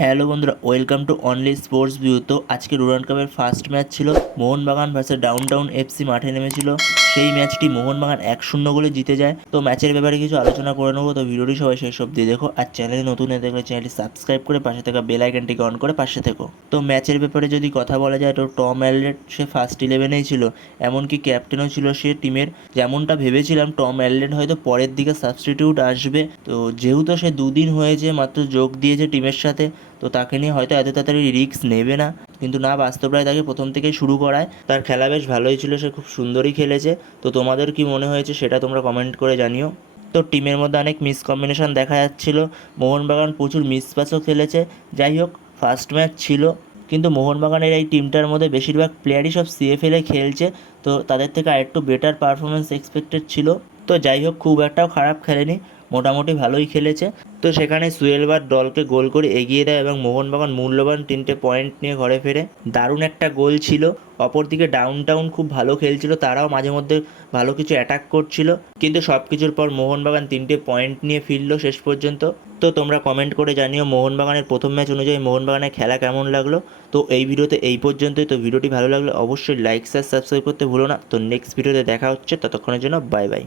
Hello বন্ধুরা welcome to Only Sports View তো আজকে ডুরান্ড কাপের ফার্স্ট ম্যাচ ছিল, Mohun Bagan versus down town FC মাঠে নেমেছিল। সেই ম্যাচটি মোহনবাগান এক শূন্য গোলে জিতে যায়। তো ম্যাচের ব্যাপারে কিছু আলোচনা করে নেব। তো ভিডিওটি সবাই শেষ অব্দি দেখো। আর চ্যানেলে নতুন হয়ে দেখলে চ্যানেলটি সাবস্ক্রাইব করে পাশে থাকা বেল আইকনটিকে অন করে পাশে থেকো। তো ম্যাচের ব্যাপারে যদি কথা বলা যায়, তো টম অ্যাললেট সে ফার্স্ট ইলেভেনেই ছিল। এমনকি ক্যাপ্টেনও ছিল সে টিমের যেমনটা ভেবেছিলাম, টম অ্যাললেট হয়তো পরের দিকে সাবস্টিটিউট আসবে। তো যেহেতু সে দুদিন হয়েছে, মাত্র যোগ দিয়েছে টিমের সাথে, তো তাকে নিয়ে হয়তো এত তাড়াতাড়ি রিস্ক নেবে না। কিন্তু না বাস্তবরায় তাকে প্রথম থেকেই শুরু করায়। তার খেলা বেশ ভালোই ছিল, সে খুব সুন্দরই খেলেছে। তো তোমাদের কি মনে হয়েছে সেটা তোমরা কমেন্ট করে জানিও। তো টিমের মধ্যে অনেক মিস কম্বিনেশন দেখা যাচ্ছিল। মোহনবাগান প্রচুর মিস পাসও খেলেছে। যাই হোক ফার্স্ট ম্যাচ ছিল। কিন্তু মোহনবাগানের এই টিমটার মধ্যে বেশিরভাগ প্লেয়ারই সব সিএফএলে খেলছে। তো তাদের থেকে আরেকটু বেটার পারফরমেন্স এক্সপেক্টেড ছিল। তো যাই হোক, খুব একটাও খারাপ খেলেনি। মোটামুটি ভালোই খেলেছে। তো সেখানে সুয়েলবার দলকে গোল করে এগিয়ে দেয় এবং মোহনবাগান মূল্যবান তিনটে পয়েন্ট নিয়ে ঘরে ফেরে। দারুণ একটা গোল ছিল। অপরদিকে ডাউন টাউন খুব ভালো খেলছিল, তারাও মাঝে মধ্যে ভালো কিছু অ্যাটাক করছিল। কিন্তু সব কিছুর পর মোহনবাগান তিনটে পয়েন্ট নিয়ে ফিরল শেষ পর্যন্ত। তো তোমরা কমেন্ট করে জানিও মোহনবাগানের প্রথম ম্যাচ অনুযায়ী মোহনবাগানের খেলা কেমন লাগল। তো এই ভিডিওতে এই পর্যন্তই। তো ভিডিওটি ভালো লাগলে অবশ্যই লাইক শেয়ার সাবস্ক্রাইব করতে ভুলো না। তো নেক্সট ভিডিওতে দেখা হচ্ছে। ততক্ষণের জন্য বাই বাই